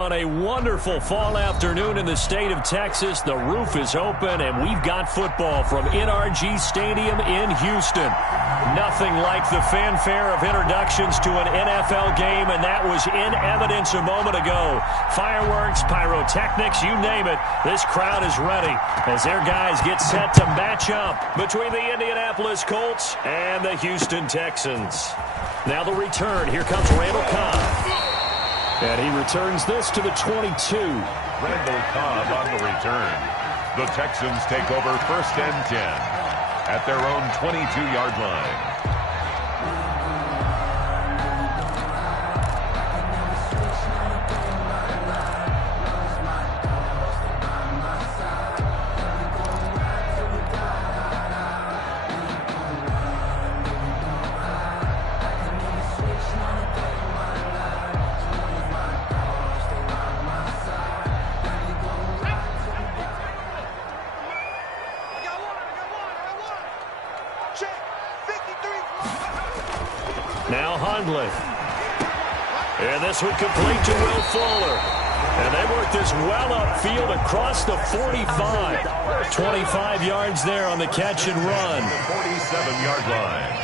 On a wonderful fall afternoon in the state of Texas, the roof is open, and we've got football from NRG Stadium in Houston. Nothing like the fanfare of introductions to an NFL game, and that was in evidence a moment ago. Fireworks, pyrotechnics, you name it, this crowd is ready as their guys get set to match up between the Indianapolis Colts and the Houston Texans. Now the return. Here comes Randall Cobb. And he returns this to the 22. Randall Cobb on the return. The Texans take over 1st and 10 at their own 22-yard line. Now Hundley. And this would complete to Will Fuller. And they work this well upfield across the 45. 25 yards there on the catch and run. 47-yard line.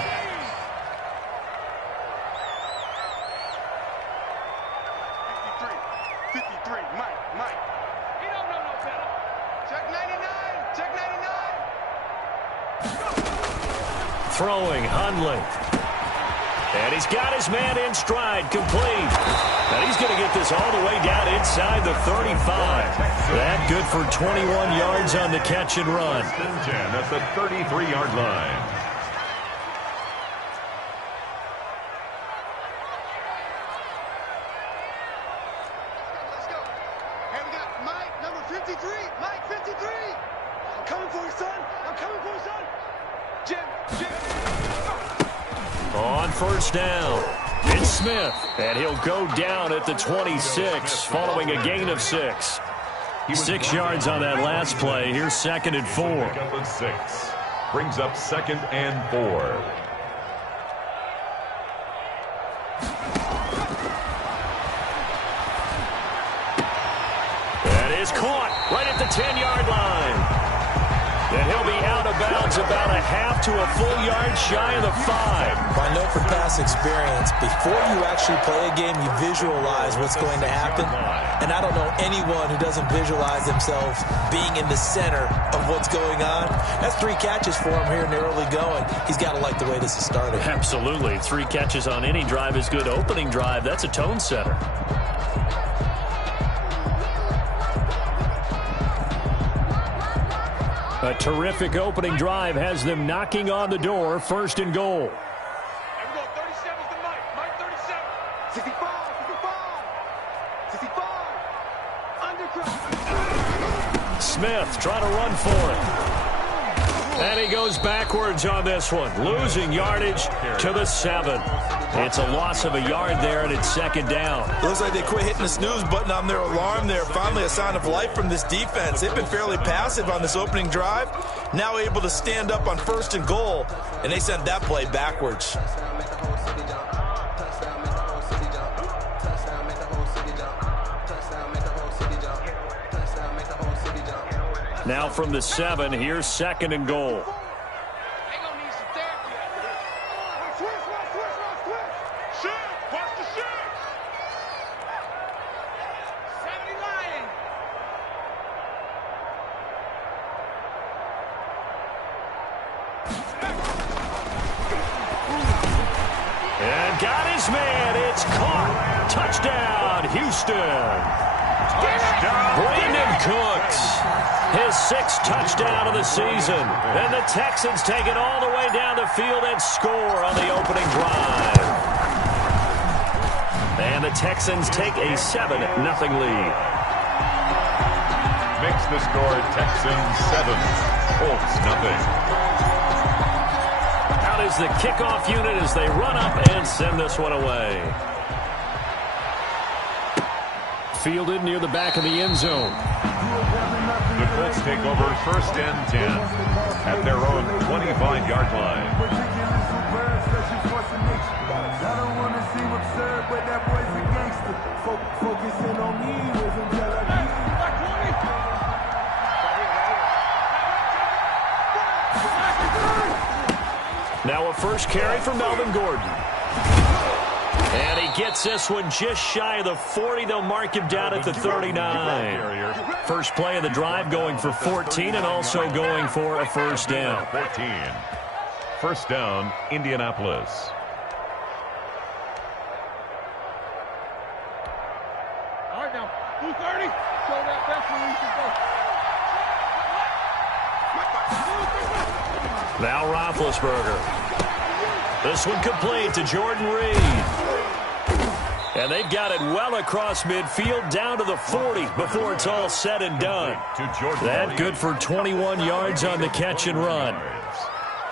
Mike. He don't know no better. Check 99. Check 99. Throwing Hundley. And he's got his man in stride, complete. And he's going to get this all the way down inside the 35. That good for 21 yards on the catch and run. 10 at the 33-yard line. Let's go. Hey, we got Mike, number 53. Mike, 53. I'm coming for you, son. I'm coming for you, son. Jim. On first down, it's Smith, and he'll go down at the 26 following a gain of 6. 6 yards on that last play. Here's 2nd and 4. Up at 6. Brings up 2nd and 4. That is caught right at the 10-yard line. And he'll be out of bounds about a half to a full yard shy of the 5. I know from past experience, before you actually play a game, you visualize what's going to happen. And I don't know anyone who doesn't visualize themselves being in the center of what's going on. That's 3 catches for him here in the early going. He's got to like the way this is started. Absolutely. 3 catches on any drive is good. Opening drive, that's a tone setter. A terrific opening drive has them knocking on the door. 1st and goal. Here we go. 37 to Mike. Mike, 37. 65. 65. 65. Undercut. Smith trying to run for it. And he goes backwards on this one. Losing yardage to the 7. It's a loss of a yard there, and it's 2nd down. It looks like they quit hitting the snooze button on their alarm there. Finally a sign of life from this defense. They've been fairly passive on this opening drive. Now able to stand up on 1st and goal, and they sent that play backwards. Now from the 7, here's 2nd and goal. And got his man. It's caught. Touchdown, Houston. Brandon Cooks, his 6th touchdown of the season. And the Texans take it all the way down the field and score on the opening drive. And the Texans take a 7-0 lead. Makes the score Texans 7, Colts nothing. Out is the kickoff unit as they run up and send this one away. Fielded near the back of the end zone. The Colts take over 1st and 10 at their own 25-yard line. I don't want to seem absurd, but that boy's a gangster. Focusing on me isn't jealousy. Now a first carry for Melvin Gordon. And he gets this one just shy of the 40. They'll mark him down at the 39. First play of the drive going for 14 and also going for a first down. 14. First down, Indianapolis. All right, now, 230. Show that best release. Now Roethlisberger. This one complete to Jordan Reed. And they've got it well across midfield down to the 40 before it's all said and done. That good for 21 yards on the catch and run.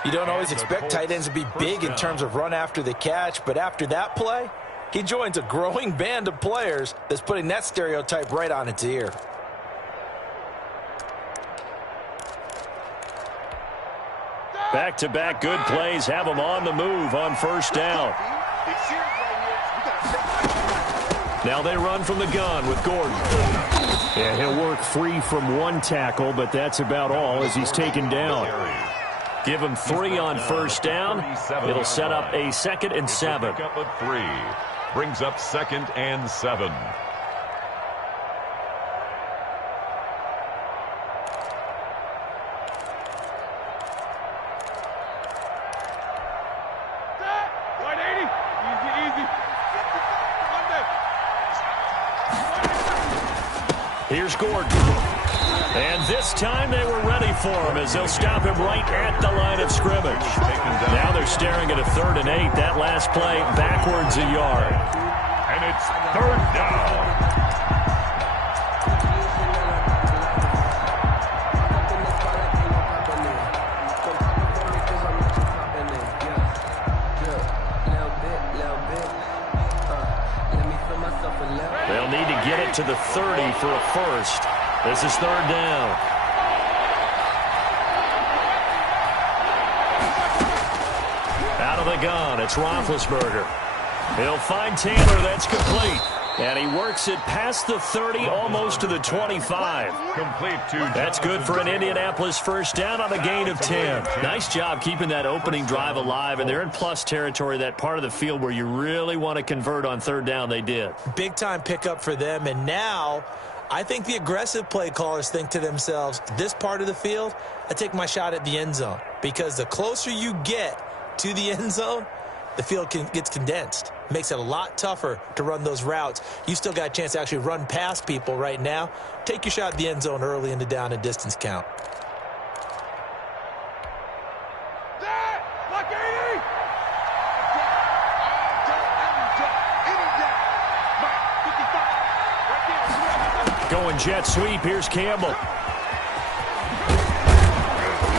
You don't always expect tight ends to be big in terms of run after the catch, but after that play, he joins a growing band of players that's putting that stereotype right on its ear. Back-to-back good plays have them on the move on first down. Now they run from the gun with Gordon. Yeah, he'll work free from one tackle, but that's about all as he's taken down. Give him 3 on first down. It'll set up a 2nd and 7. Pick up a 3. Brings up 2nd and 7. Here's Gordon. And this time they were ready for him as they'll stop him right at the line of scrimmage. Now they're staring at a 3rd and 8. That last play backwards a yard. And it's 3rd down. They'll need to get it to the 30 for a first. This is 3rd down. Out of the gun, it's Roethlisberger. He'll find Taylor. That's complete. And he works it past the 30, almost to the 25. Complete to That's good for an Indianapolis first down on a gain of 10. Nice job keeping that opening drive alive, and they're in plus territory, that part of the field where you really want to convert on 3rd down. They did. Big-time pickup for them, and now I think the aggressive play callers think to themselves, this part of the field, I take my shot at the end zone, because the closer you get to the end zone, the field gets condensed. Makes it a lot tougher to run those routes. You still got a chance to actually run past people right now. Take your shot at the end zone early in the down and distance count. Going jet sweep. Here's Campbell.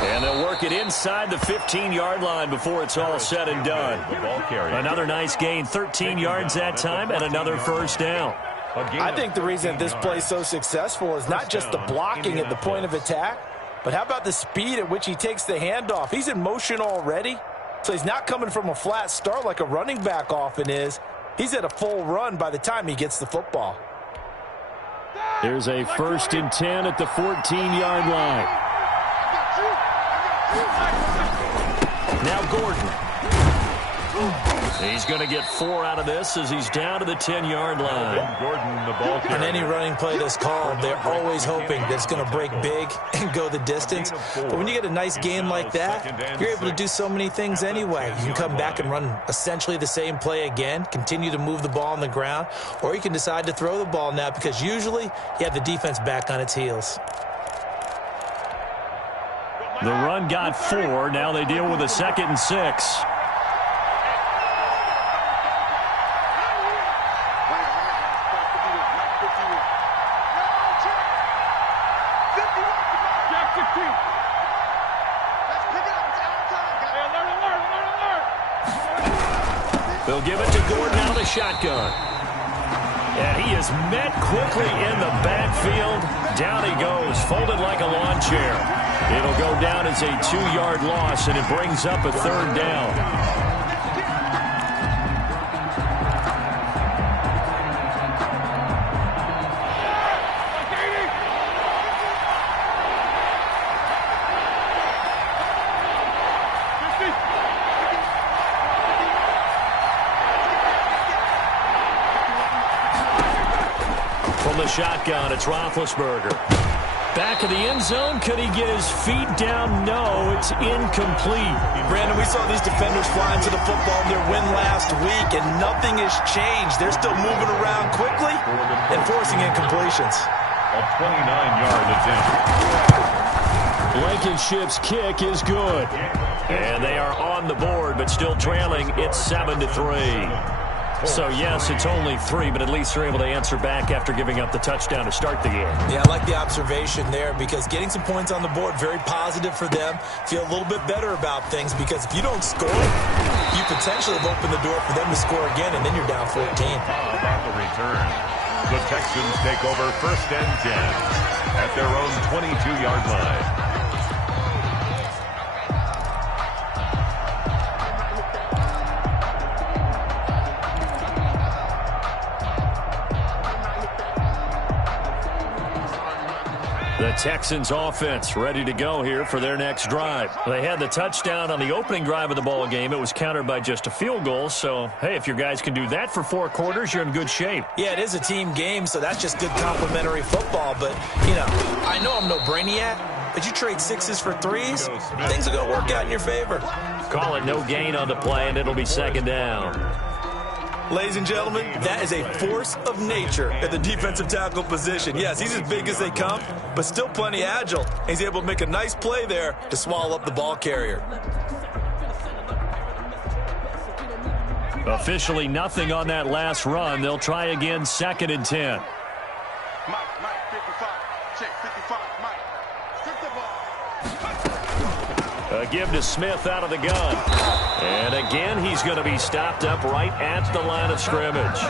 And they'll work it inside the 15-yard line before it's all said and done. Another nice gain, 13 yards that time, and another first down. I think the reason this play is so successful is not just the blocking at the point of attack, but how about the speed at which he takes the handoff? He's in motion already, so he's not coming from a flat start like a running back often is. He's at a full run by the time he gets the football. Here's a 1st and 10 at the 14-yard line. Now Gordon. He's going to get 4 out of this as he's down to the 10-yard line. Gordon, the ball carrier. On any running play that's called, they're always hoping that it's going to break big and go the distance. But when you get a nice game like that, you're able to do so many things anyway. You can come back and run essentially the same play again, continue to move the ball on the ground, or you can decide to throw the ball now because usually you have the defense back on its heels. The run got 4. Now they deal with a 2nd and 6. They'll give it to Gordon out of the shotgun. And he is met quickly in the backfield. Down he goes, folded like a lawn chair. It'll go down as a 2-yard loss, and it brings up a 3rd down. From the shotgun, it's Roethlisberger. Back of the end zone. Could he get his feet down? No, it's incomplete. Brandon, we saw these defenders flying to the football in their win last week, and nothing has changed. They're still moving around quickly and forcing incompletions. A 29-yard attempt. Blankenship's kick is good. And they are on the board, but still trailing. It's 7-3. So, yes, it's only 3, but at least they're able to answer back after giving up the touchdown to start the game. Yeah, I like the observation there because getting some points on the board, very positive for them. Feel a little bit better about things because if you don't score, you potentially have opened the door for them to score again, and then you're down 14. On the return, the Texans take over 1st and 10 at their own 22-yard line. The Texans offense ready to go here for their next drive. They had the touchdown on the opening drive of the ball game. It was countered by just a field goal. So, hey, if your guys can do that for 4 quarters, you're in good shape. Yeah, it is a team game, so that's just good complimentary football. But, you know, I know I'm no brainiac, but you trade 6s for 3s, things are going to work out in your favor. Call it no gain on the play, and it'll be 2nd down. Ladies and gentlemen, that is a force of nature at the defensive tackle position. Yes, he's as big as they come, but still plenty agile. He's able to make a nice play there to swallow up the ball carrier. Officially nothing on that last run. They'll try again, 2nd and 10. Mike, 55. Check 55, Mike. Strip the ball. A give to Smith out of the gun. And again, he's going to be stopped up right at the line of scrimmage.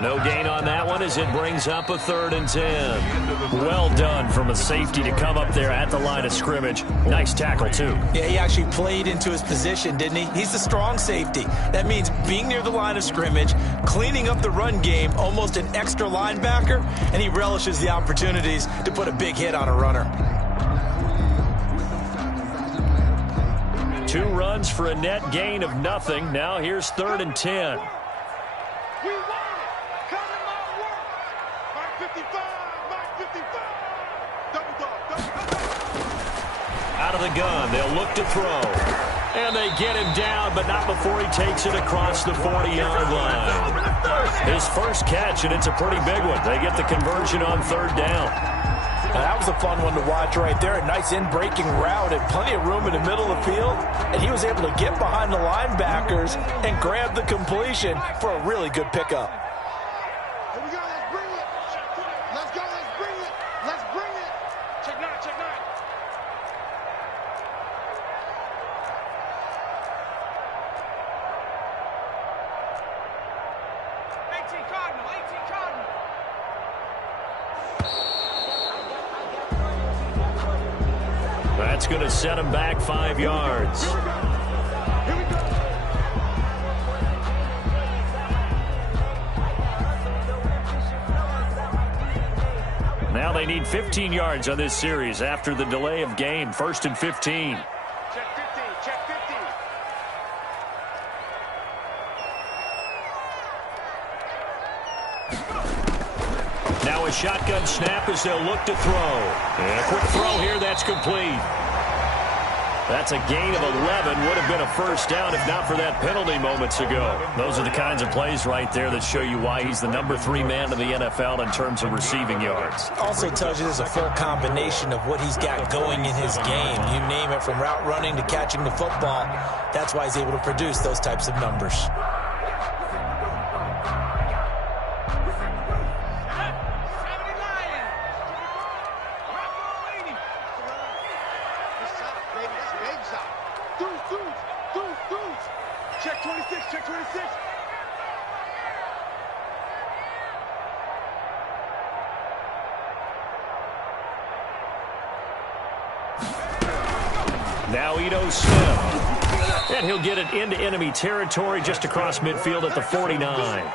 No gain on that one as it brings up a 3rd and 10. Well done from a safety to come up there at the line of scrimmage. Nice tackle, too. Yeah, he actually played into his position, didn't he? He's the strong safety. That means being near the line of scrimmage, cleaning up the run game, almost an extra linebacker, and he relishes the opportunities to put a big hit on a runner. 2 runs for a net gain of nothing. Now here's 3rd and 10. We want it. Come in my work. Mike 55. Mike 55. Double dog. Out of the gun. They'll look to throw. And they get him down, but not before he takes it across the 40-yard line. His first catch, and it's a pretty big one. They get the conversion on 3rd down. Now, that was a fun one to watch right there. A nice in-breaking route and plenty of room in the middle of the field. And he was able to get behind the linebackers and grab the completion for a really good pickup. Here we go. Let's bring it. Let's go. Let's bring it. Let's bring it. Check 9. Check 9. Cardinal. 18 Cardinal. That's going to set him back 5 yards. Here we go. Now they need 15 yards on this series after the delay of game. 1st and 15. Check 15. Check 15. Now a shotgun snap as they'll look to throw. And a quick throw here, that's complete. That's a gain of 11. Would have been a 1st down if not for that penalty moments ago. Those are the kinds of plays right there that show you why he's the number 3 man in the NFL in terms of receiving yards. Also tells you there's a full combination of what he's got going in his game. You name it, from route running to catching the football. That's why he's able to produce those types of numbers. Check 26, check 26. Now Ito Smith. And he'll get it into enemy territory just across midfield at the 49.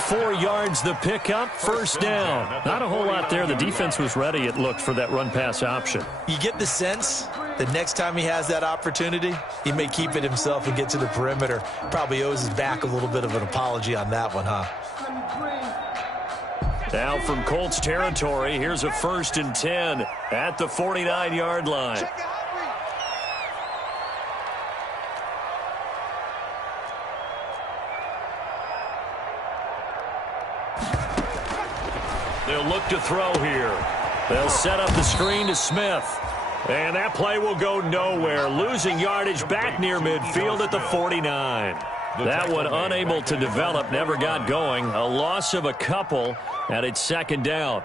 4 yards the pickup, 1st down. Not a whole lot there. The defense was ready, it looked, for that run-pass option. You get the sense that next time he has that opportunity, he may keep it himself and get to the perimeter. Probably owes his back a little bit of an apology on that one, huh? Now from Colts territory, here's a 1st and 10 at the 49-yard line. They'll look to throw here. They'll set up the screen to Smith. And that play will go nowhere, losing yardage back near midfield at the 49. That one unable to develop, never got going. A loss of a couple, and it's 2nd down.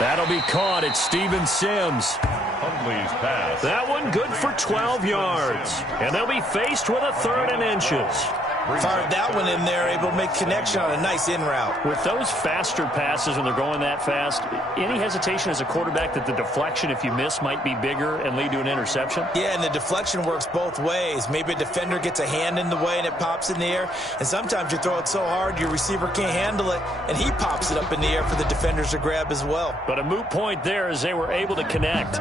That'll be caught at Steven Sims. Hundley's pass. That one good for 12 yards. And they'll be faced with a 3rd and inches. Fired that one in there, able to make connection on a nice in route. With those faster passes when they're going that fast, any hesitation as a quarterback that the deflection, if you miss, might be bigger and lead to an interception? Yeah, and the deflection works both ways. Maybe a defender gets a hand in the way and it pops in the air. And sometimes you throw it so hard your receiver can't handle it, and he pops it up in the air for the defenders to grab as well. But a moot point there as they were able to connect.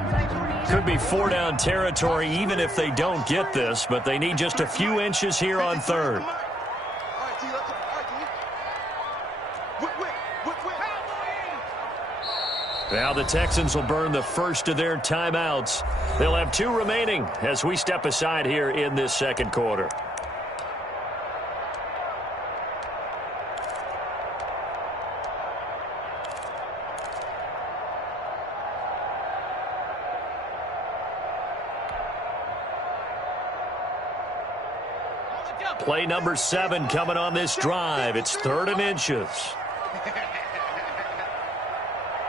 Could be 4-down territory even if they don't get this, but they need just a few inches here on 3rd. Now the Texans will burn the first of their timeouts. They'll have 2 remaining as we step aside here in this 2nd quarter. Play number 7 coming on this drive. It's 3rd and inches.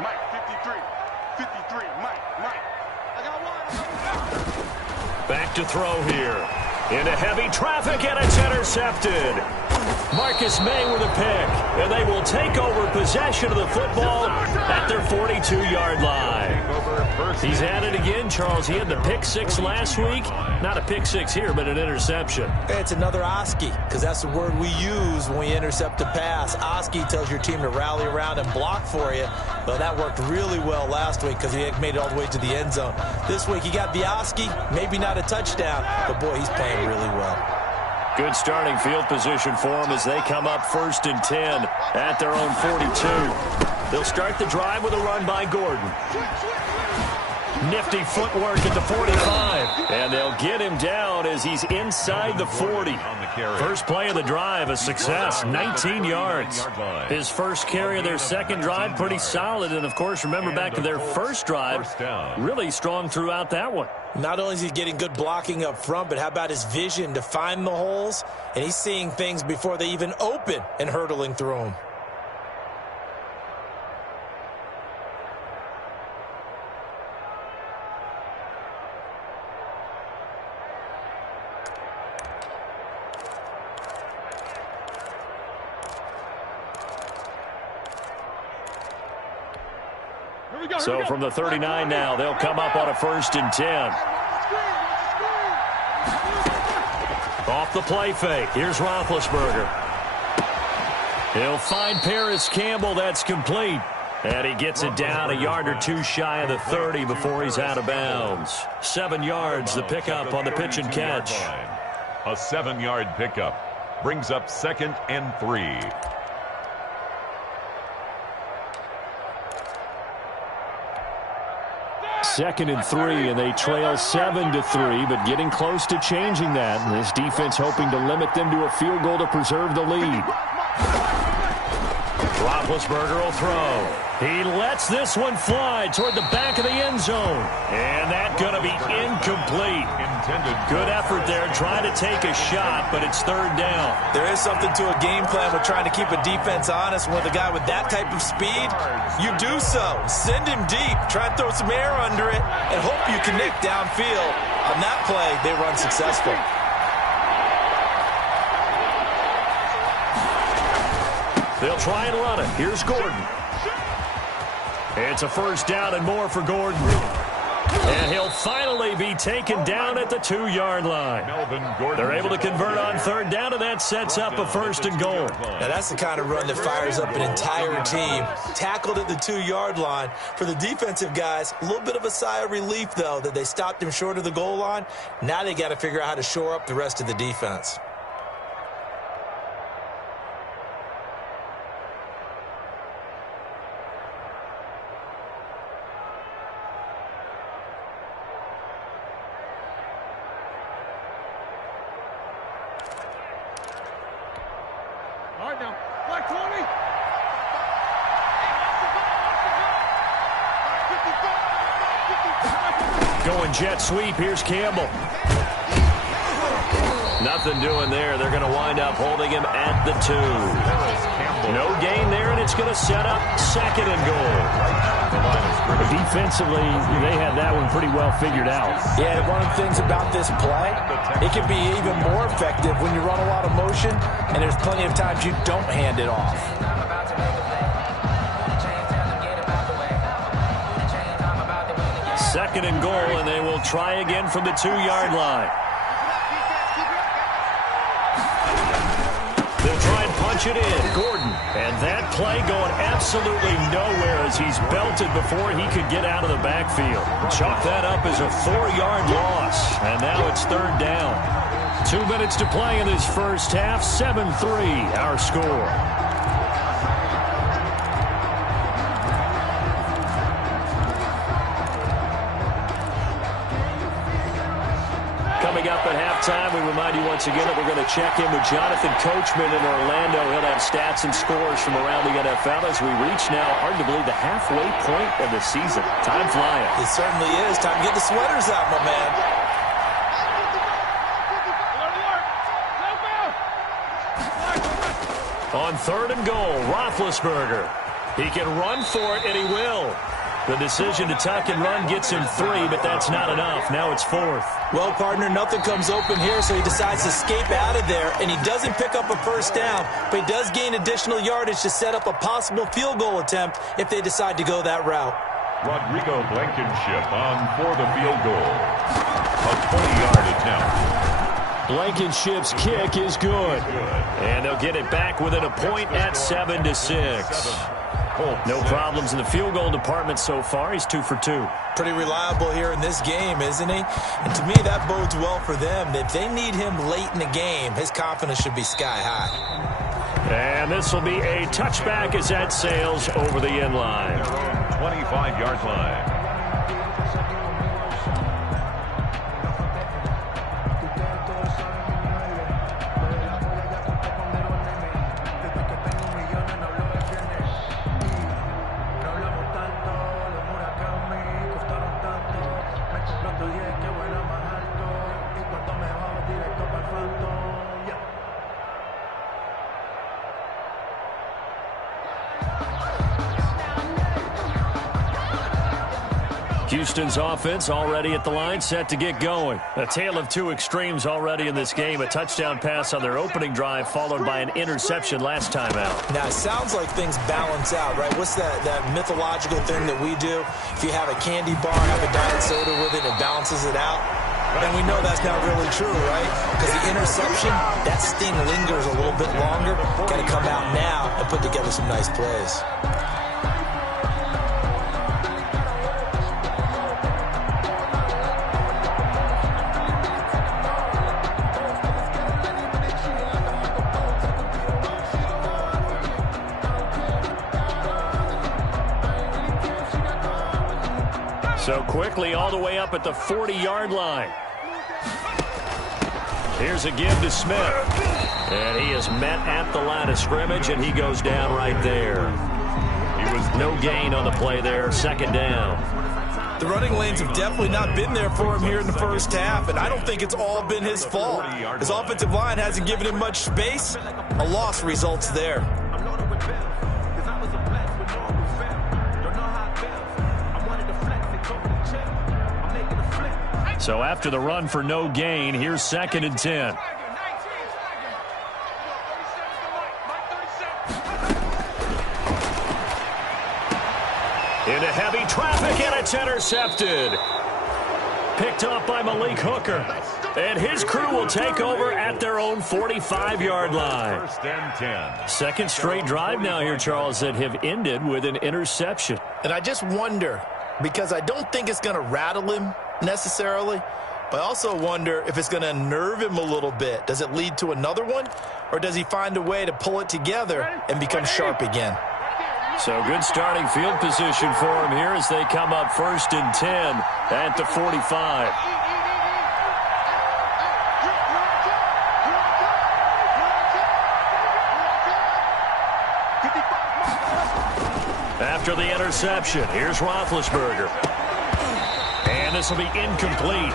Mike, 53. 53. Mike. I got one. Back to throw here. Into heavy traffic, and it's intercepted. Marcus May with a pick, and they will take over possession of the football at their 42-yard line. He's at it again, Charles. He had the pick 6 last week. Not a pick 6 here, but an interception. It's another Oski, because that's the word we use when we intercept a pass. Oski tells your team to rally around and block for you. Well, that worked really well last week because he had made it all the way to the end zone. This week he got the Oski, maybe not a touchdown, but boy, he's playing really well. Good starting field position for them as they come up 1st and 10 at their own 42. They'll start the drive with a run by Gordon. Nifty footwork at the 45. And they'll get him down as he's inside the 40. First play of the drive, a success, 19 yards. His first carry of their 2nd drive, pretty solid. And, of course, remember back to their first drive, really strong throughout that one. Not only is he getting good blocking up front, but how about his vision to find the holes? And he's seeing things before they even open and hurtling through them. So from the 39 now, they'll come up on a 1st and 10. Off the play fake. Here's Roethlisberger. He'll find Paris Campbell. That's complete. And he gets it down a yard or 2 shy of the 30 before he's out of bounds. 7 yards, the pickup on the pitch and catch. A 7-yard pickup brings up 2nd and 3. Second and 3, and they trail 7-3, but getting close to changing that. And this defense hoping to limit them to a field goal to preserve the lead. Roethlisberger will throw. He lets this one fly toward the back of the end zone. And that's going to be incomplete. Good effort there trying to take a shot, but it's 3rd down. There is something to a game plan with trying to keep a defense honest. With a guy with that type of speed, you do so. Send him deep. Try and throw some air under it and hope you connect downfield. On that play, they run successful. They'll try and run it. Here's Gordon. It's a first down and more for Gordon. And he'll finally be taken down at the 2-yard line. They're able to convert on third down, and that sets up a first and goal. Now that's the kind of run that fires up an entire team. Tackled at the 2-yard line. For the defensive guys, a little bit of a sigh of relief, though, that they stopped him short of the goal line. Now they got to figure out how to shore up the rest of the defense. Going jet sweep. Here's Campbell. Nothing doing there. They're going to wind up holding him at the 2. No gain there, and it's going to set up second and goal. Defensively, they had that one pretty well figured out. Yeah, one of the things about this play, it can be even more effective when you run a lot of motion, and there's plenty of times you don't hand it off. Second and goal, and they will try again from the 2-yard line. They'll try and punch it in. Gordon. And that play going absolutely nowhere as he's belted before he could get out of the backfield. Chalk that up as a 4-yard loss. And now it's third down. 2 minutes to play in this first half. 7-3 our score. Coming up at halftime, we remind you once again that we're going to check in with Jonathan Coachman in Orlando. He'll have stats and scores from around the NFL as we reach now arguably the halfway point of the season. Time flying. It certainly is. Time to get the sweaters out, my man. On third and goal, Roethlisberger. He can run for it, and he will. The decision to tuck and run gets him 3, but that's not enough. Now it's 4th. Well, partner, nothing comes open here, so he decides to escape out of there, and he doesn't pick up a first down, but he does gain additional yardage to set up a possible field goal attempt if they decide to go that route. Rodrigo Blankenship on for the field goal. A 20-yard attempt. Blankenship's kick is good. And they'll get it back within a point at 7-6. No problems in the field goal department so far. He's 2 for 2. Pretty reliable here in this game, isn't he? And to me, that bodes well for them. If they need him late in the game, his confidence should be sky high. And this will be a touchback as that sails over the end line. 25-yard line. Houston's offense already at the line, set to get going. A tale of two extremes already in this game. A touchdown pass on their opening drive, followed by an interception last time out. Now, it sounds like things balance out, right? What's that mythological thing that we do? If you have a candy bar, have a diet soda with it, it balances it out. And we know that's not really true, right? Because the interception, that sting lingers a little bit longer. Got to come out now and put together some nice plays. So quickly all the way up at the 40-yard line. Here's a give to Smith. And he is met at the line of scrimmage, and he goes down right there. He was no gain on the play there. Second down. The running lanes have definitely not been there for him here in the first half, and I don't think it's all been his fault. His offensive line hasn't given him much space. A loss results there. So after the run for no gain, here's 2nd and 10. Into heavy traffic, and it's intercepted. Picked off by Malik Hooker. And his crew will take over at their own 45-yard line. First and 10. Second straight drive now here, Charles, that have ended with an interception. And I just wonder, because I don't think it's going to rattle him necessarily, but I also wonder if it's going to unnerve him a little bit. Does it lead to another one, or does he find a way to pull it together and become sharp again? So good starting field position for him here as they come up first and 10 at the 45. After the interception, here's Roethlisberger. And this will be incomplete.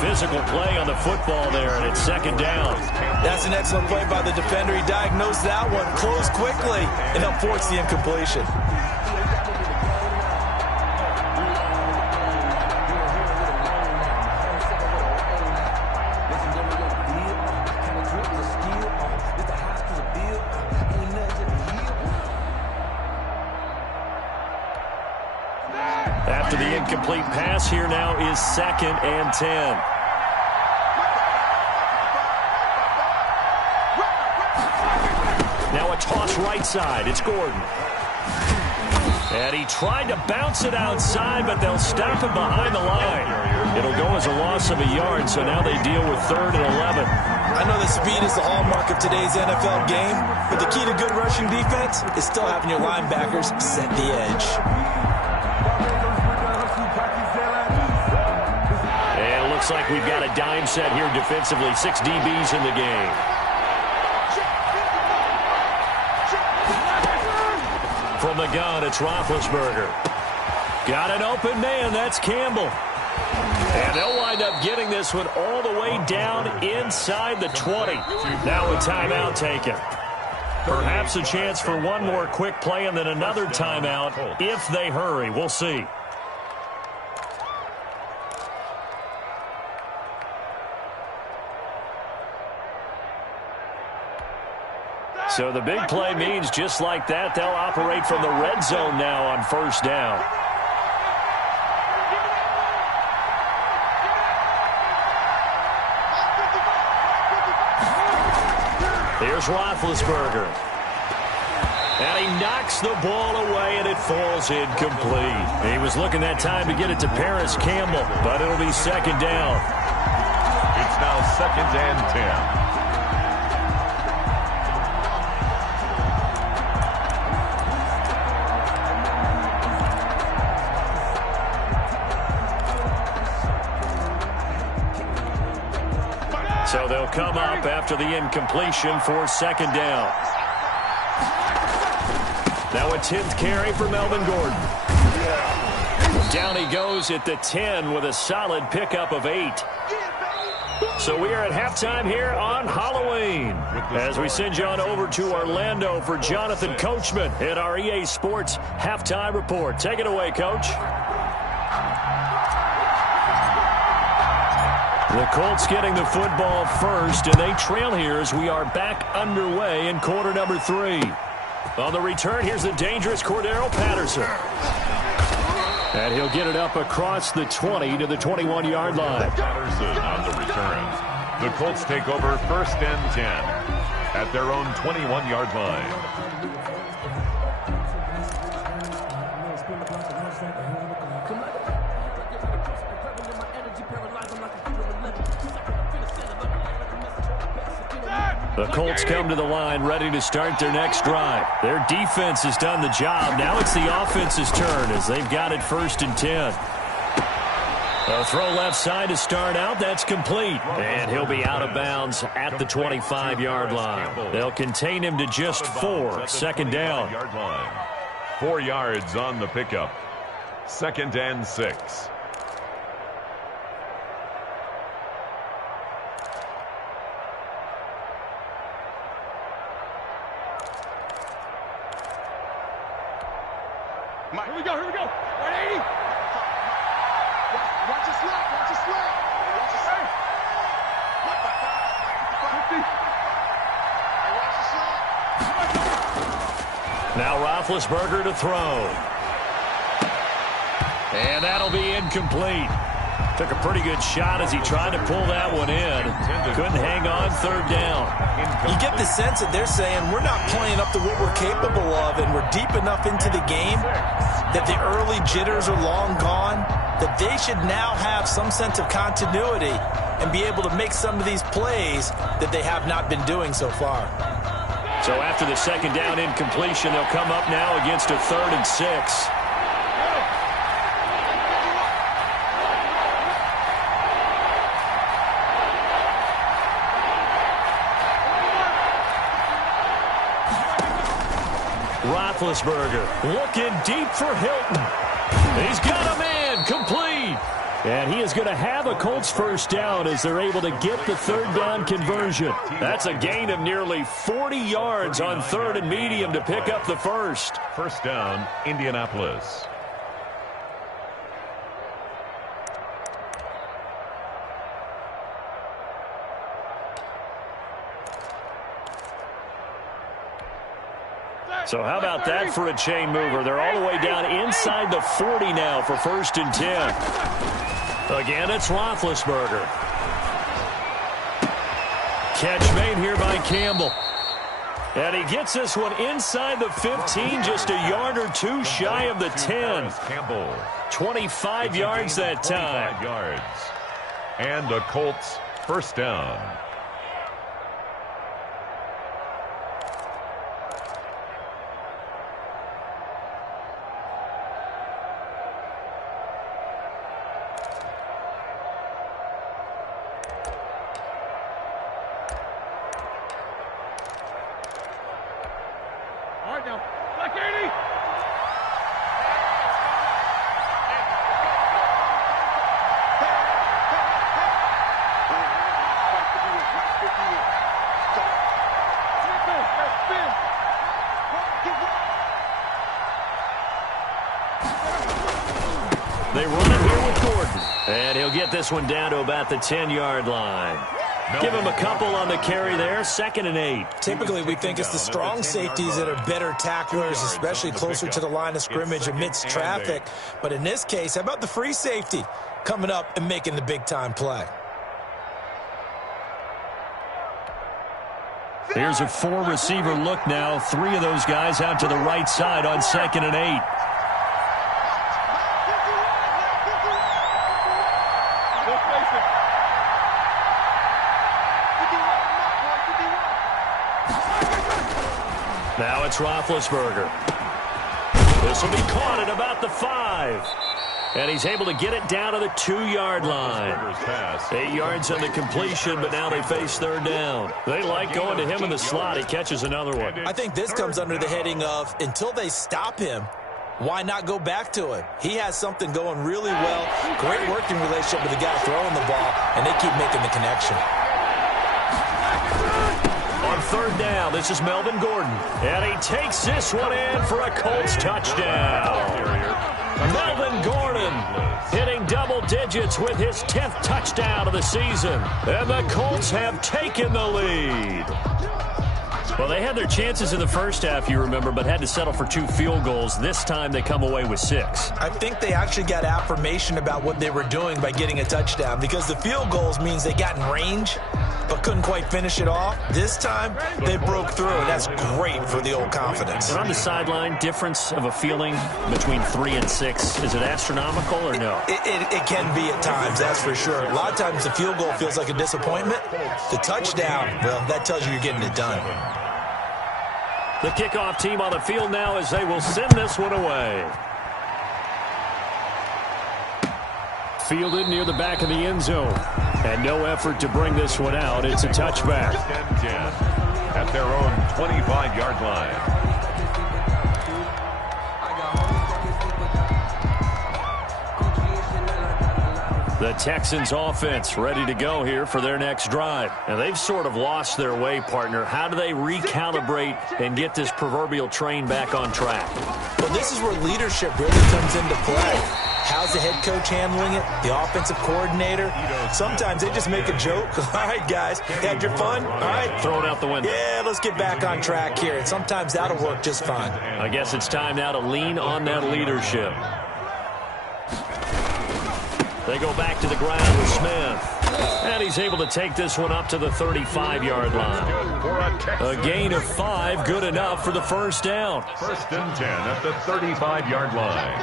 Physical play on the football there, and it's second down. That's an excellent play by the defender. He diagnosed that one, closed quickly, and helped force the incompletion. After the incomplete pass, here now is second and 10. Now a toss right side. It's Gordon. And he tried to bounce it outside, but they'll stop him behind the line. It'll go as a loss of a yard, so now they deal with 3rd and 11. I know that speed is the hallmark of today's NFL game, but the key to good rushing defense is still having your linebackers set the edge. And it looks like we've got a dime set here defensively. 6 DBs in the game. From the gun, it's Roethlisberger. Got an open man. That's Campbell. And they'll wind up getting this one all the way down inside the 20. Now a timeout taken. Perhaps a chance for one more quick play and then another timeout if they hurry. We'll see. So the big play means just like that, they'll operate from the red zone now on first down. Here's Roethlisberger. And he knocks the ball away, and it falls incomplete. He was looking that time to get it to Paris Campbell, but it'll be second down. It's now second and 10. So they'll come up after the incompletion for second down. Now a 10th carry for Melvin Gordon. Down he goes at the 10 with a solid pickup of 8. So we are at halftime here on Halloween as we send you on over to Orlando for Jonathan Coachman in our EA Sports Halftime Report. Take it away, Coach. The Colts getting the football first, and they trail here as we are back underway in quarter number 3. On the return, here's the dangerous Cordero Patterson. And he'll get it up across the 20 to the 21-yard line. Patterson on the return. The Colts take over first and 10 at their own 21-yard line. The Colts come to the line ready to start their next drive. Their defense has done the job. Now it's the offense's turn as they've got it first and 10. A throw left side to start out. That's complete. And he'll be out of bounds at the 25-yard line. They'll contain him to just 4. Second down. 4 yards on the pickup. Second and 6. Mike. Here we go. 180. Watch your slot. Watch your slot. Watch your slot. Mike, 50. Watch your slot. Now Roethlisberger to throw. And that'll be incomplete. Took a pretty good shot as he tried to pull that one in. Couldn't hang on, third down. You get the sense that they're saying we're not playing up to what we're capable of, and we're deep enough into the game that the early jitters are long gone, that they should now have some sense of continuity and be able to make some of these plays that they have not been doing so far. So after the second down incompletion, they'll come up now against a 3rd and 6. Roethlisberger looking deep for Hilton. He's got a man complete. And he is going to have a Colts first down as they're able to get the 3rd down conversion. That's a gain of nearly 40 yards on 3rd and medium to pick up the first. First down, Indianapolis. So how about that for a chain mover? They're all the way down inside the 40 now for 1st and 10. Again, it's Roethlisberger. Catch made here by Campbell. And he gets this one inside the 15, just a yard or two shy of the 10. 25 yards that time. 25 yards. And the Colts first down. They run it here with Gordon. And he'll get this one down to about the 10-yard line. Give him a couple on the carry there, 2nd and 8. Typically, we think it's the strong safeties that are better tacklers, especially closer to the line of scrimmage amidst traffic. But in this case, how about the free safety coming up and making the big-time play? Here's a 4-receiver look now. 3 of those guys out to the right side on 2nd and 8. Now it's Roethlisberger. This will be caught at about the 5. And he's able to get it down to the 2-yard line. 8 yards on the completion, but now they face 3rd down. They like going to him in the slot. He catches another one. I think this comes under the heading of, until they stop him, why not go back to him? He has something going really well. Great working relationship with the guy throwing the ball, and they keep making the connection. On 3rd down, this is Melvin Gordon. And he takes this one in for a Colts touchdown. Melvin Gordon hitting double digits with his 10th touchdown of the season. And the Colts have taken the lead. Well, they had their chances in the first half, you remember, but had to settle for 2 field goals. This time they come away with 6. I think they actually got affirmation about what they were doing by getting a touchdown, because the field goals means they got in range but couldn't quite finish it off. This time, they broke through, and that's great for the old confidence. And on the sideline, difference of a feeling between 3 and 6, is it astronomical or no? It can be at times, that's for sure. A lot of times the field goal feels like a disappointment. The touchdown, well, that tells you you're getting it done. The kickoff team on the field now as they will send this one away. Fielded near the back of the end zone. And no effort to bring this one out. It's a touchback. At their own 25-yard line. The Texans offense ready to go here for their next drive. And they've sort of lost their way, partner. How do they recalibrate and get this proverbial train back on track? Well, this is where leadership really comes into play. How's the head coach handling it? The offensive coordinator? Sometimes they just make a joke. All right, guys, had your fun? All right. Throw it out the window. Yeah, let's get back on track here. And sometimes that'll work just fine. I guess it's time now to lean on that leadership. They go back to the ground with Smith. And he's able to take this one up to the 35-yard line. A gain of 5, good enough for the first down. 1st and 10 at the 35-yard line.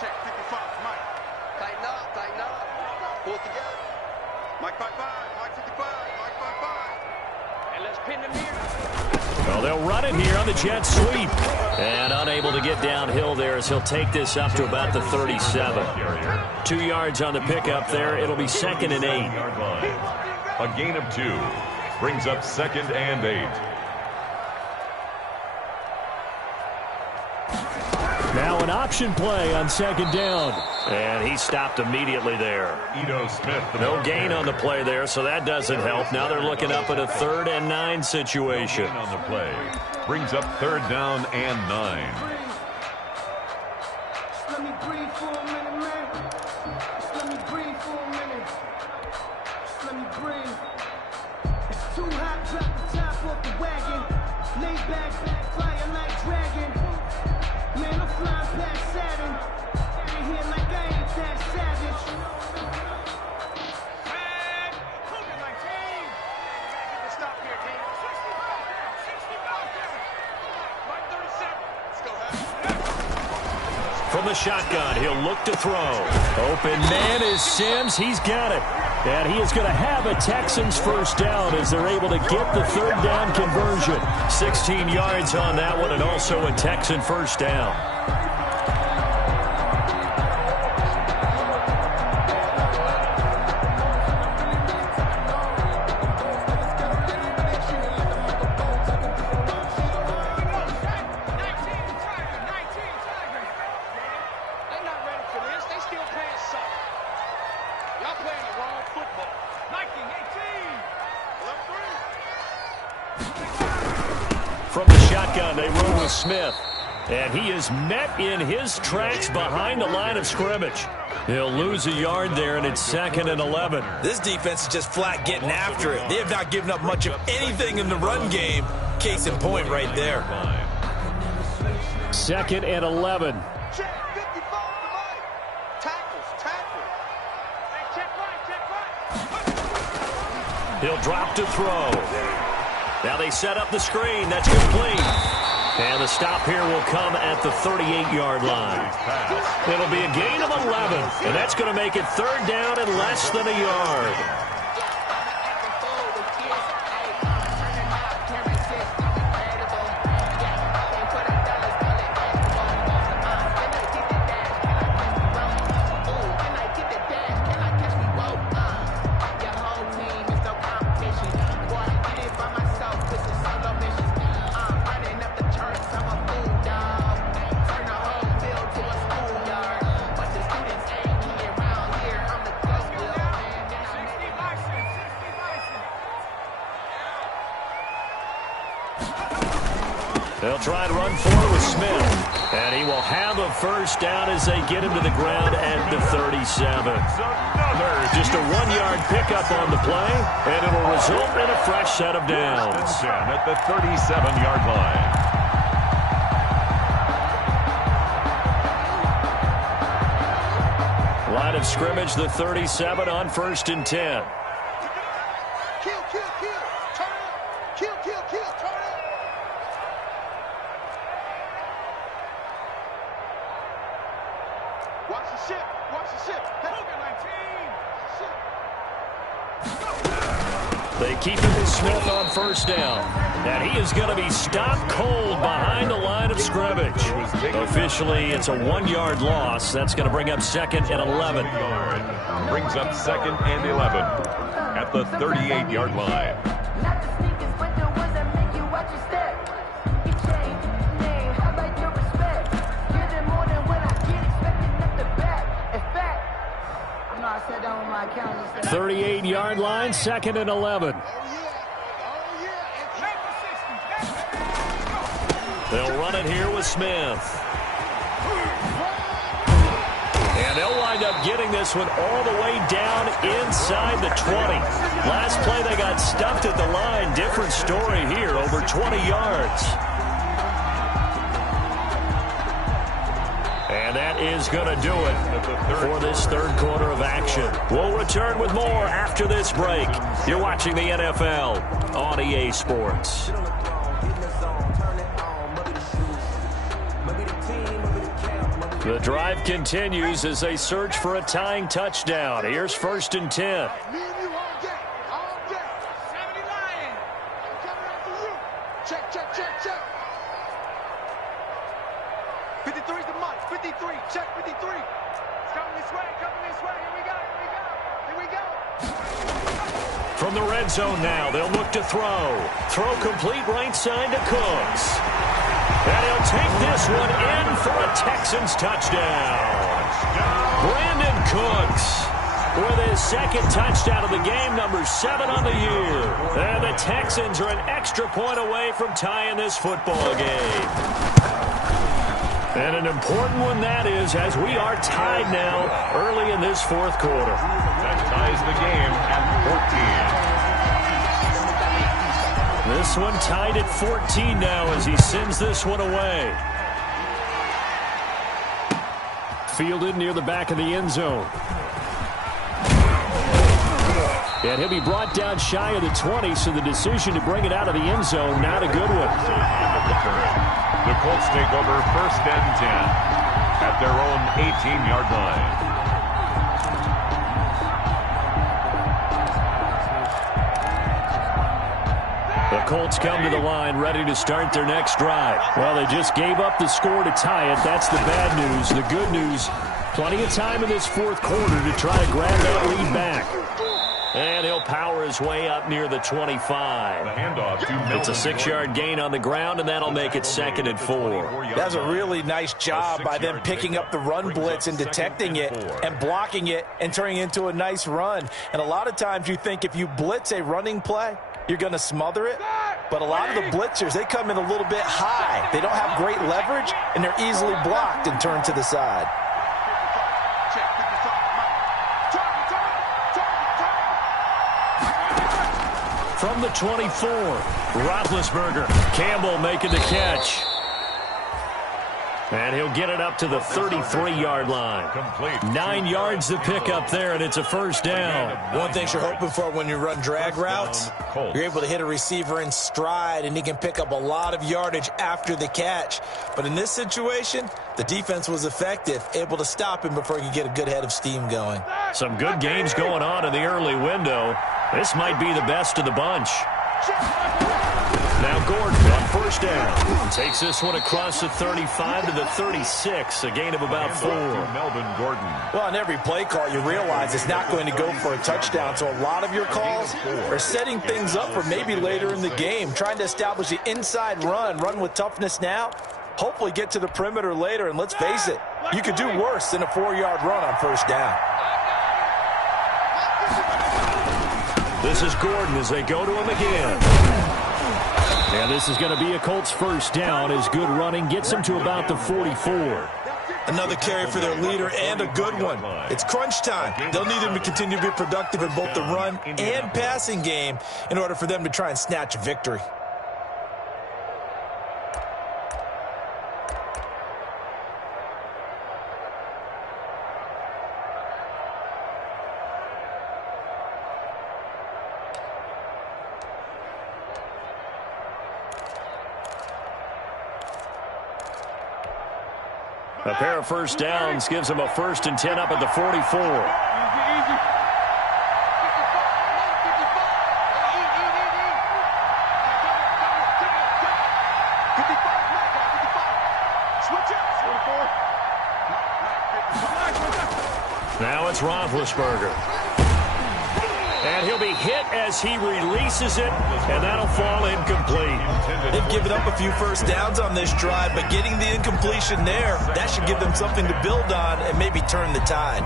Check 55, Mike. Tighten up. Pull it together. Mike 55, Mike 55, Mike 55. And let's pin them here. Well, they'll run it here on the jet sweep. And unable to get downhill there as he'll take this up to about the 37. 2 yards on the pickup there. It'll be 2nd and 8. A gain of 2 brings up 2nd and 8. Now an option play on 2nd down. And he stopped immediately there. Smith. No gain on the play there, so that doesn't help. Now they're looking up at a 3rd and 9 situation. On the play brings up 3rd down and 9. Just let me breathe for a minute, man. Just let me breathe for a minute. Just let me breathe. It's too hot, drop the top off the wagon. Lay back, flying like dragon. Man, I'm flying past Saturn. Out of here like I ain't that savage. Man, look at my team. Gotta get the stop here, team. 65 there. Right 37. Let's go, Hack. From the shotgun, he'll look to throw. Open man is Sims. He's got it. And he is going to have a Texans first down as they're able to get the 3rd down conversion. 16 yards on that one and also a Texan first down. From the shotgun, they roll with Smith. And he is met in his tracks behind the line of scrimmage. He'll lose a yard there, and it's 2nd and 11. This defense is just flat getting after it. They have not given up much of anything in the run game. Case in point right there. 2nd and 11. Check 55 to Mike. Tackles. Hey, check right. He'll drop to throw. Now they set up the screen. That's complete. And the stop here will come at the 38-yard line. It'll be a gain of 11. And that's going to make it 3rd down and less than a yard. They'll try to run forward with Smith. And he will have a first down as they get him to the ground at the 37. Just a 1-yard pickup on the play, and it'll result in a fresh set of downs. At the 37-yard line. Line of scrimmage, the 37 on 1st and 10. Kill. Turn up. Kill. Turn up. Watch the ship. They keep it with Smith on first down. And he is going to be stopped cold behind the line of scrimmage. Officially, it's a 1-yard loss. That's going to bring up 2nd and 11. Brings up 2nd and 11 at the 38-yard line. my account. 38-yard line, 2nd and 11. They'll run it here with Smith. And they'll wind up getting this one all the way down inside the 20. Last play they got stuffed at the line. Different story here, over 20 yards. that is going to do it for this third quarter of action. We'll return with more after this break. You're watching the NFL on EA Sports. The drive continues as they search for a tying touchdown. Here's 1st and 10. From the red zone now, they'll look to throw. Throw complete right side to Cooks. And he'll take this one in for a Texans touchdown. Brandon Cooks with his second touchdown of the game, number 7 on the year. And the Texans are an extra point away from tying this football game. And an important one that is, as we are tied now early in this fourth quarter. That ties the game at 14. This one tied at 14 now as he sends this one away. Fielded near the back of the end zone. And he'll be brought down shy of the 20, so the decision to bring it out of the end zone, not a good one. The Colts take over 1st and 10 at their own 18-yard line. The Colts come to the line ready to start their next drive. Well, they just gave up the score to tie it. That's the bad news. The good news, plenty of time in this fourth quarter to try to grab that lead back. And he'll power his way up near the 25. The handoff to It's a 6-yard gain on the ground, and that'll make it 2nd and 4. That's a really nice job by them picking up the run blitz and detecting it and blocking it and turning it into a nice run. And a lot of times you think if you blitz a running play, you're going to smother it. But a lot of the blitzers, they come in a little bit high. They don't have great leverage, and they're easily blocked and turned to the side. From the 24, Roethlisberger. Campbell making the catch. And he'll get it up to the 33-yard line. 9 yards to pick up there, and it's a first down. One thing you're hoping for when you run drag routes, you're able to hit a receiver in stride, and he can pick up a lot of yardage after the catch. But in this situation, the defense was effective, able to stop him before he could get a good head of steam going. Some good games going on in the early window. This might be the best of the bunch. Now Gordon on first down. Takes this one across the 35 to the 36. A gain of about 4. Melvin Gordon. Well, on every play call, you realize it's not going to go for a touchdown. So a lot of your calls are setting things up for maybe later in the game. Trying to establish the inside run with toughness now. Hopefully get to the perimeter later. And let's face it, you could do worse than a 4-yard run on first down. This is Gordon as they go to him again. And this is going to be a Colts first down as good running gets him to about the 44. Another carry for their leader and a good one. It's crunch time. They'll need him to continue to be productive in both the run and passing game in order for them to try and snatch a victory. A pair of first downs gives them a 1st and 10 up at the 44. Now it's Roethlisberger. And he'll be hit as he releases it, and that'll fall incomplete. They've given up a few first downs on this drive, but getting the incompletion there, that should give them something to build on and maybe turn the tide.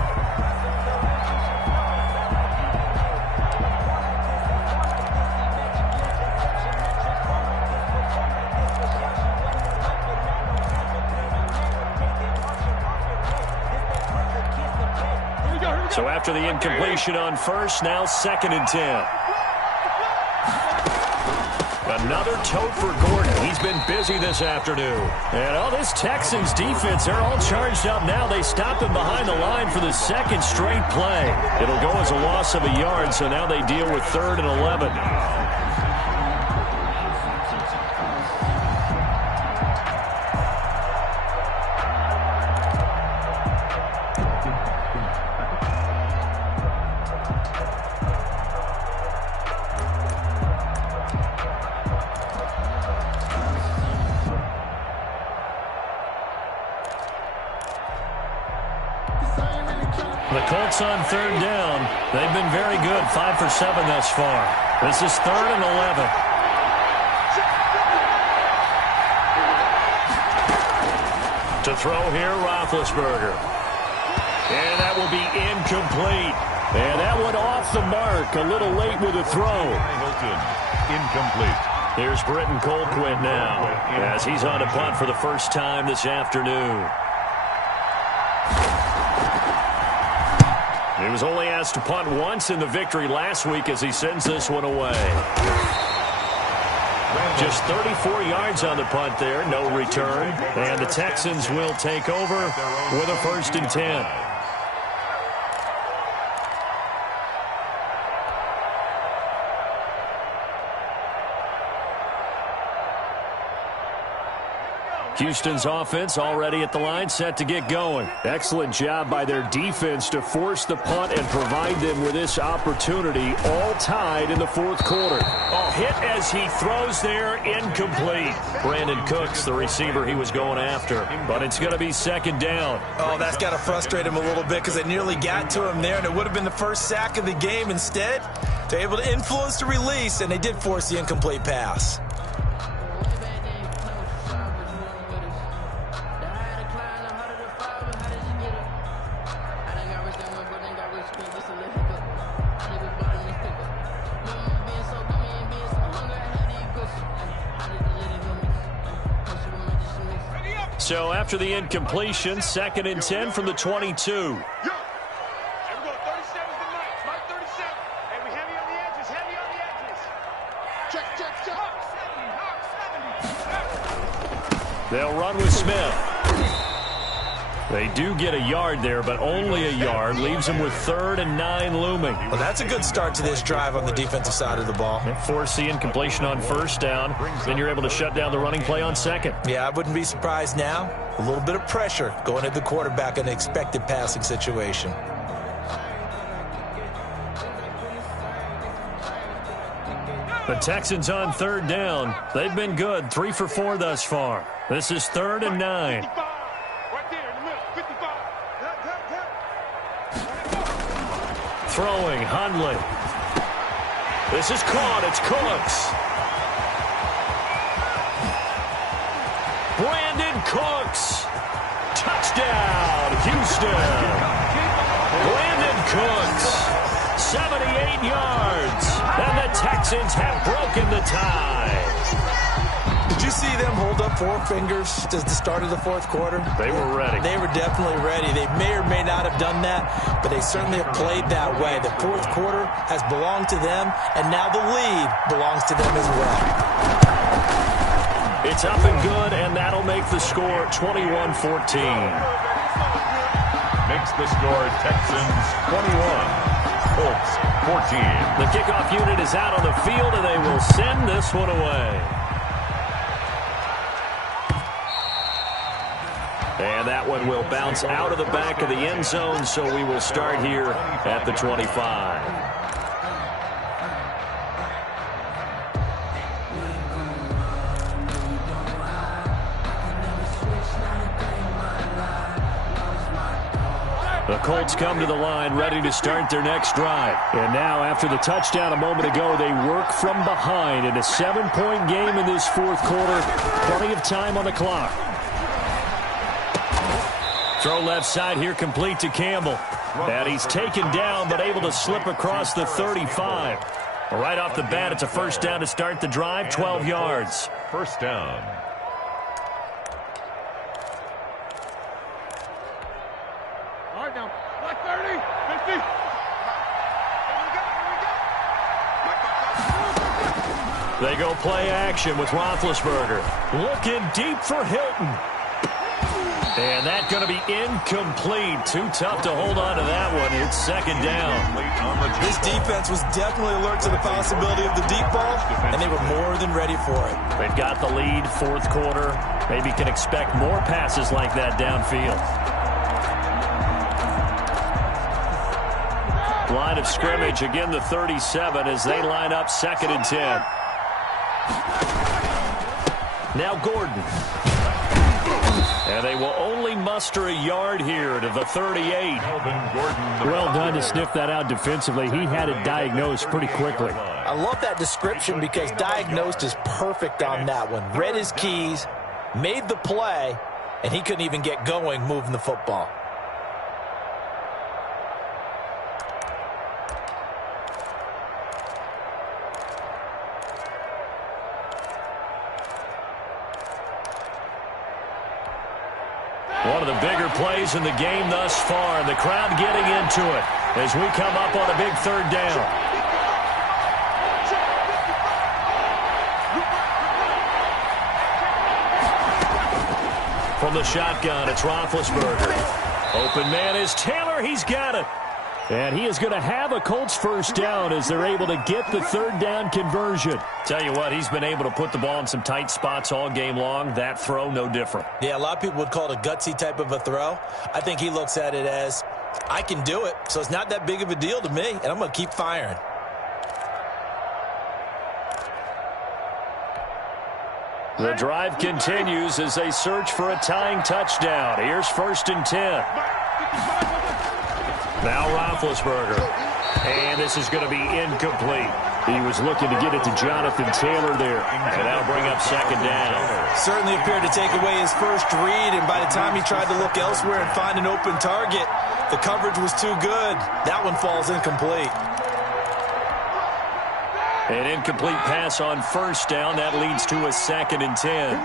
So after the incompletion on first, now 2nd and 10. Another tote for Gordon. He's been busy this afternoon. And this Texans defense, they're all charged up now. They stopped him behind the line for the second straight play. It'll go as a loss of a yard, so now they deal with 3rd and 11. The Colts on 3rd down. They've been very good, 5 for 7 thus far. This is 3rd and 11. To throw here, Roethlisberger. And that will be incomplete. And that one off the mark, a little late with a throw. Hilton, incomplete. Here's Britton Colquitt now, as he's on a punt for the first time this afternoon. He was only asked to punt once in the victory last week as he sends this one away. Just 34 yards on the punt there, no return. And the Texans will take over with a 1st and 10. Houston's offense already at the line, set to get going. Excellent job by their defense to force the punt and provide them with this opportunity, all tied in the 4th quarter. Hit as he throws there, incomplete. Brandon Cooks, the receiver he was going after, but it's going to be 2nd down. Oh, that's got to frustrate him a little bit because they nearly got to him there, and it would have been the first sack of the game. Instead, they're able to influence the release, and they did force the incomplete pass. So after the incompletion, 2nd and 10 from the 22. Here we go, 37's the Mike. Mike 37. And we heavy on the edges, heavy on the edges. Check. Hawk 70. They'll run with Smith. They do get a yard there, but only a yard. Leaves them with 3rd and 9 looming. Well, that's a good start to this drive on the defensive side of the ball. Force the incompletion on 1st down. Then you're able to shut down the running play on 2nd. Yeah, I wouldn't be surprised now. A little bit of pressure going at the quarterback in an expected passing situation. The Texans on 3rd down. They've been good, 3 for 4 thus far. This is 3rd and 9. Throwing, Hundley. This is caught. It's Cooks. Brandon Cooks. Touchdown, Houston. Brandon Cooks. 78 yards. And the Texans have broken the tie. Did you see them hold up 4 fingers at the start of the 4th quarter? They were ready. They were definitely ready. They may or may not have done that, but they certainly have played that way. The 4th quarter has belonged to them, and now the lead belongs to them as well. It's up and good, and that'll make the score 21-14. Makes the score Texans 21, Colts 14. The kickoff unit is out on the field, and they will send this one away. And that one will bounce out of the back of the end zone, so we will start here at the 25. The Colts come to the line ready to start their next drive. And now, after the touchdown a moment ago, they work from behind in a 7-point game in this 4th quarter. Plenty of time on the clock. Throw left side here, complete to Campbell. And he's taken down, but able to slip across the 35. Right off the bat, it's a 1st down to start the drive, 12 yards. 1st down. All right, now. Black 30, 50. Here we go. They go play action with Roethlisberger. Looking deep for Hilton. And that's going to be incomplete. Too tough to hold on to that one. It's second down. This defense was definitely alert to the possibility of the deep ball, and they were more than ready for it. They've got the lead, fourth quarter. Maybe can expect more passes like that downfield. Line of scrimmage, again the 37 as they line up 2nd and 10. Now Gordon. And they will only muster a yard here to the 38. Well done to sniff that out defensively. He had it diagnosed pretty quickly. I love that description because diagnosed is perfect on that one. Read his keys, made the play, and he couldn't even get going moving the football. One of the bigger plays in the game thus far, and the crowd getting into it as we come up on a big 3rd down. From the shotgun, it's Roethlisberger. Open man is Taylor. He's got it. And he is going to have a Colts first down as they're able to get the 3rd down conversion. Tell you what, he's been able to put the ball in some tight spots all game long. That throw, no different. Yeah, a lot of people would call it a gutsy type of a throw. I think he looks at it as, I can do it, so it's not that big of a deal to me, and I'm going to keep firing. The drive continues as they search for a tying touchdown. Here's 1st and 10. Now Roethlisberger. And this is going to be incomplete. He was looking to get it to Jonathan Taylor there. And that'll bring up 2nd down. Certainly appeared to take away his first read, and by the time he tried to look elsewhere and find an open target, the coverage was too good. That one falls incomplete. An incomplete pass on 1st down. That leads to a 2nd and 10.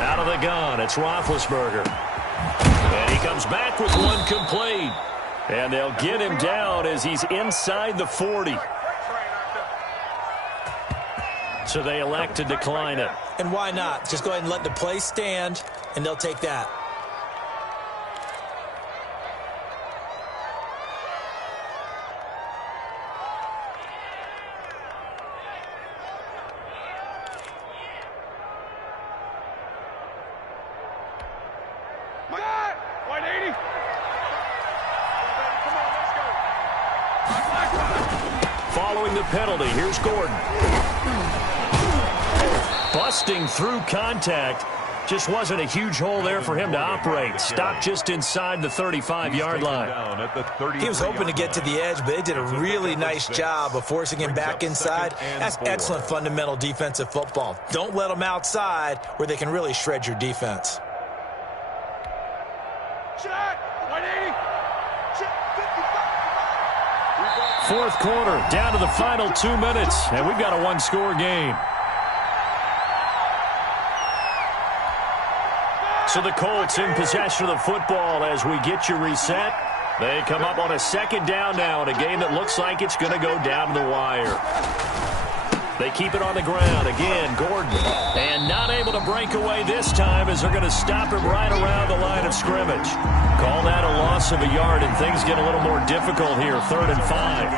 Out of the gun, it's Roethlisberger. And he comes back with one complete. And they'll get him down as he's inside the 40. So they elect to decline it. And why not? Just go ahead and let the play stand, and they'll take that. Following the penalty, here's Gordon. Busting through contact. Just wasn't a huge hole there for him to operate. Stopped just inside the 35-yard line. He was hoping to get to the edge, but they did a really nice job of forcing him back inside. That's excellent fundamental defensive football. Don't let them outside where they can really shred your defense. Fourth quarter, down to the final 2 minutes, and we've got a one-score game. So the Colts in possession of the football as we get you reset. They come up on a 2nd down now in a game that looks like it's going to go down to the wire. They keep it on the ground. Again, Gordon. And not able to break away this time as they're going to stop him right around the line of scrimmage. Call that a loss of a yard, and things get a little more difficult here. 3rd and 5.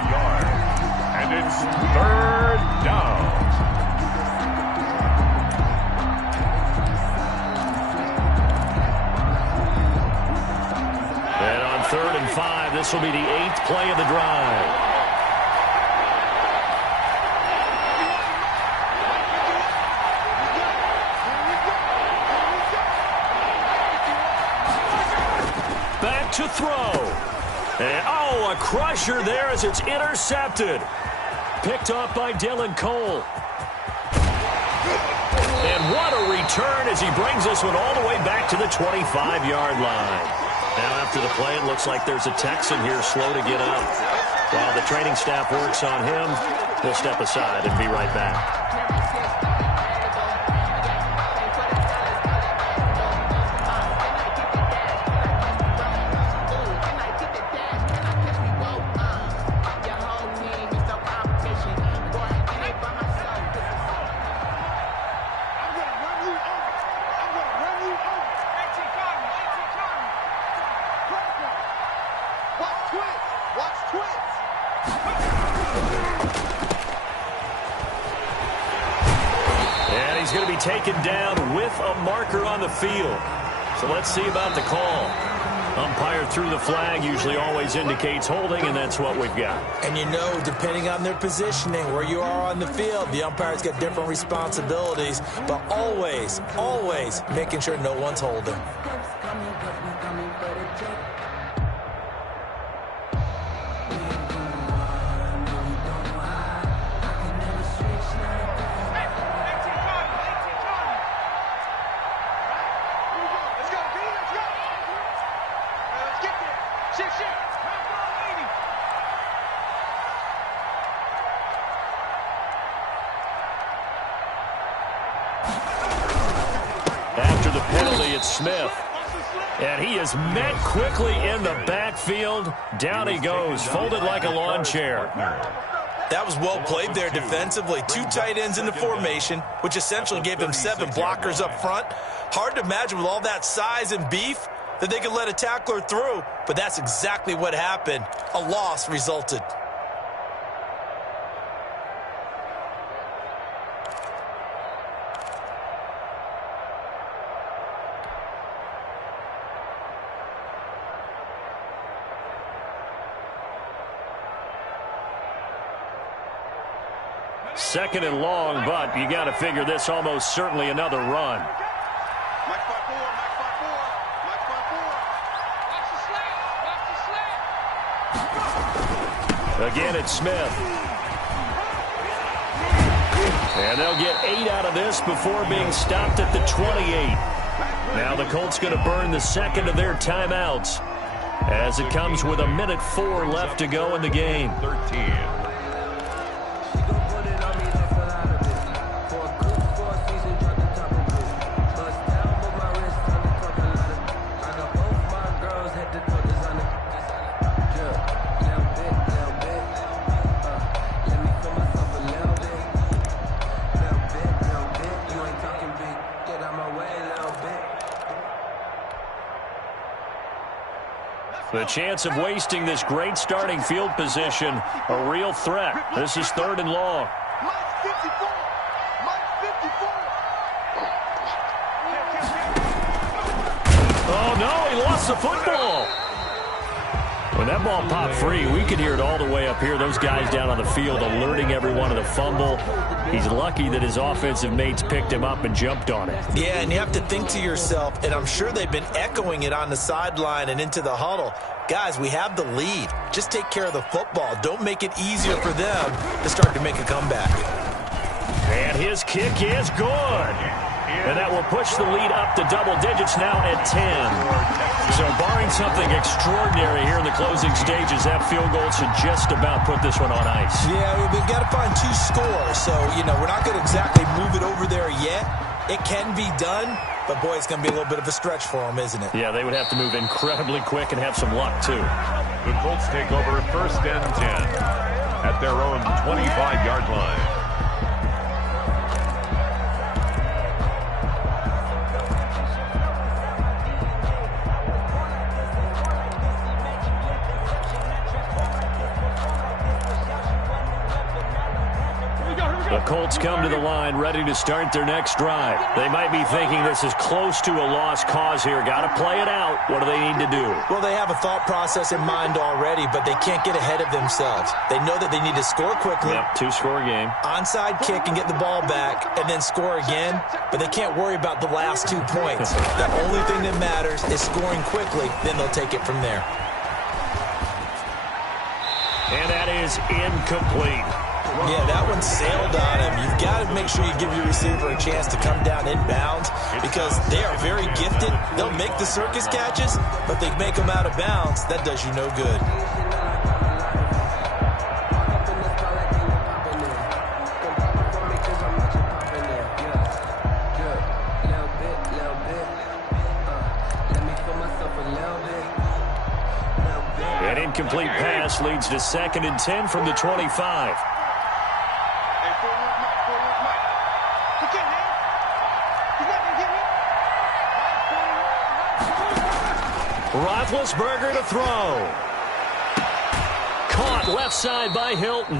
And it's 3rd down. And on 3rd and 5, this will be the 8th play of the drive. Back to throw. And, a crusher there as it's intercepted. Picked off by Dylan Cole. And what a return as he brings this one all the way back to the 25-yard line. Now after the play, it looks like there's a Texan here slow to get up. While the training staff works on him, we'll step aside and be right back. taken down with a marker on the field. So let's see about the call. Umpire threw the flag, usually always indicates holding, and that's what we've got. And you know, depending on their positioning, where you are on the field, the umpire's got different responsibilities, but always, always making sure no one's holding. After the penalty, it's Smith. And he is met quickly in the backfield. Down he goes, folded like a lawn chair. That was well played there defensively. 2 tight ends in the formation, which essentially gave them 7 blockers up front. Hard to imagine with all that size and beef that they could let a tackler through, but that's exactly what happened. A loss resulted. Second and long, but you got to figure this almost certainly another run. Mike 5-4, Mike 5-4, Mike 5-4. Watch the slant. Again, it's Smith. And they'll get 8 out of this before being stopped at the 28. Now the Colts going to burn the second of their timeouts as it comes with 1:04 left to go in the game. 13. The chance of wasting this great starting field position, a real threat. This is 3rd and long. Mike 54. Mike 54. Oh, no, he lost the football. When that ball popped free, we could hear it all the way up here. Those guys down on the field alerting everyone of the fumble. He's lucky that his offensive mates picked him up and jumped on it. Yeah, and you have to think to yourself, and I'm sure they've been echoing it on the sideline and into the huddle. Guys, we have the lead. Just take care of the football. Don't make it easier for them to start to make a comeback. And his kick is good. And that will push the lead up to double digits now at 10. So barring something extraordinary here in the closing stages, that field goal should just about put this one on ice. Yeah, we've got to find 2 scores. So, you know, we're not going to exactly move it over there yet. It can be done, but, boy, it's going to be a little bit of a stretch for them, isn't it? Yeah, they would have to move incredibly quick and have some luck, too. The Colts take over 1st and 10 at their own 25-yard line. The Colts come to the line ready to start their next drive. They might be thinking this is close to a lost cause here. Got to play it out. What do they need to do? Well, they have a thought process in mind already, but they can't get ahead of themselves. They know that they need to score quickly. Yep, 2-score game. Onside kick and get the ball back and then score again, but they can't worry about the last 2 points. The only thing that matters is scoring quickly, then they'll take it from there. And that is incomplete. Yeah, that one sailed on him. You've got to make sure you give your receiver a chance to come down inbounds because they are very gifted. They'll make the circus catches, but they make them out of bounds. That does you no good. An incomplete pass leads to 2nd and 10 from the 25. Roethlisberger to throw. Caught left side by Hilton.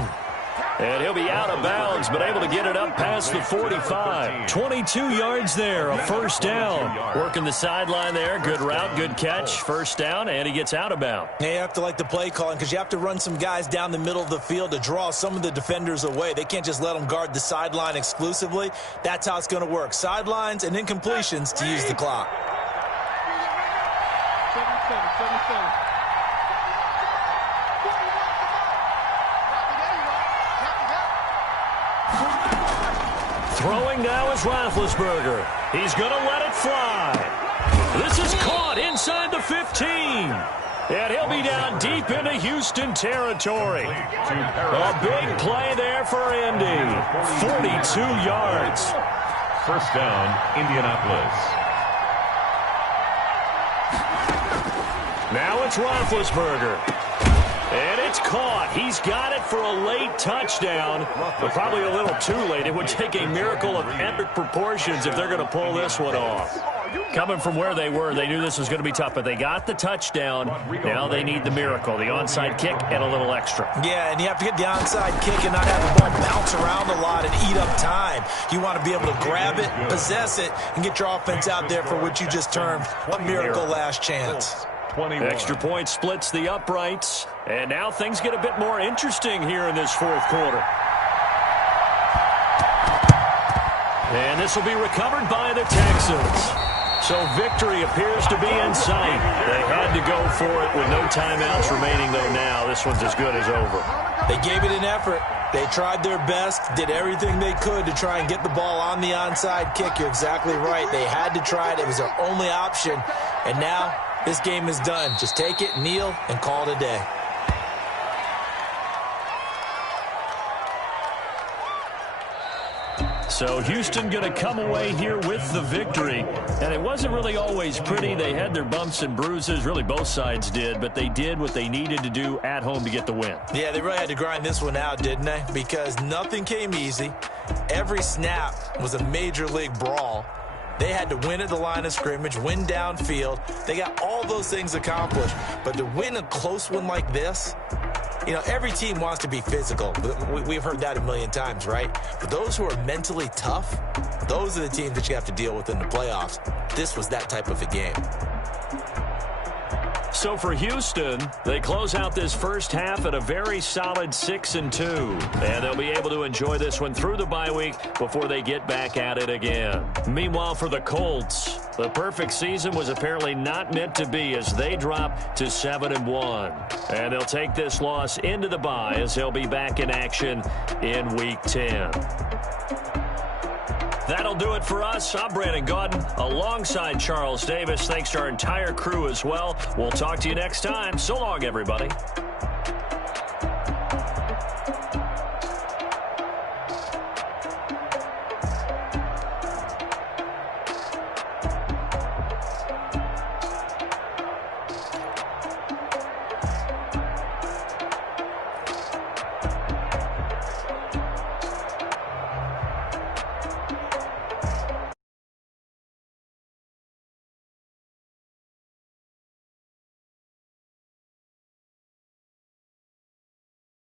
And he'll be out of bounds, but able to get it up past the 45. 22 yards there, a first down. Working the sideline there. Good route, good catch. First down, and he gets out of bounds. You have to like the play calling because you have to run some guys down the middle of the field to draw some of the defenders away. They can't just let them guard the sideline exclusively. That's how it's going to work. Sidelines and incompletions to use the clock. 7-7. Throwing now is Roethlisberger. He's going to let it fly. This is caught inside the 15. And he'll be down deep into Houston territory. A big play there for Indy. 42 yards. First down, Indianapolis. Now it's Roethlisberger. And it's caught. He's got it for a late touchdown, but probably a little too late. It would take a miracle of epic proportions if they're going to pull this one off. Coming from where they were, they knew this was going to be tough, but they got the touchdown. Now they need the miracle, the onside kick and a little extra. Yeah, and you have to get the onside kick and not have the ball bounce around a lot and eat up time. You want to be able to grab it, possess it, and get your offense out there for what you just termed a miracle last chance. 21. Extra point splits the uprights. And now things get a bit more interesting here in this fourth quarter. And this will be recovered by the Texans. So victory appears to be in sight. They had to go for it with no timeouts remaining, though now this one's as good as over. They gave it an effort. They tried their best, did everything they could to try and get the ball on the onside kick. You're exactly right. They had to try it. It was their only option. And now this game is done. Just take it, kneel, and call it a day. So Houston going to come away here with the victory. And it wasn't really always pretty. They had their bumps and bruises. Really, both sides did. But they did what they needed to do at home to get the win. Yeah, they really had to grind this one out, didn't they? Because nothing came easy. Every snap was a major league brawl. They had to win at the line of scrimmage, win downfield. They got all those things accomplished. But to win a close one like this, you know, every team wants to be physical. We've heard that a million times, right? But those who are mentally tough, those are the teams that you have to deal with in the playoffs. This was that type of a game. So for Houston, they close out this first half at a very solid 6-2. And they'll be able to enjoy this one through the bye week before they get back at it again. Meanwhile, for the Colts, the perfect season was apparently not meant to be as they drop to 7-1. And they'll take this loss into the bye as they'll be back in action in Week 10. That'll do it for us. I'm Brandon Gaudin alongside Charles Davis. Thanks to our entire crew as well. We'll talk to you next time. So long, everybody.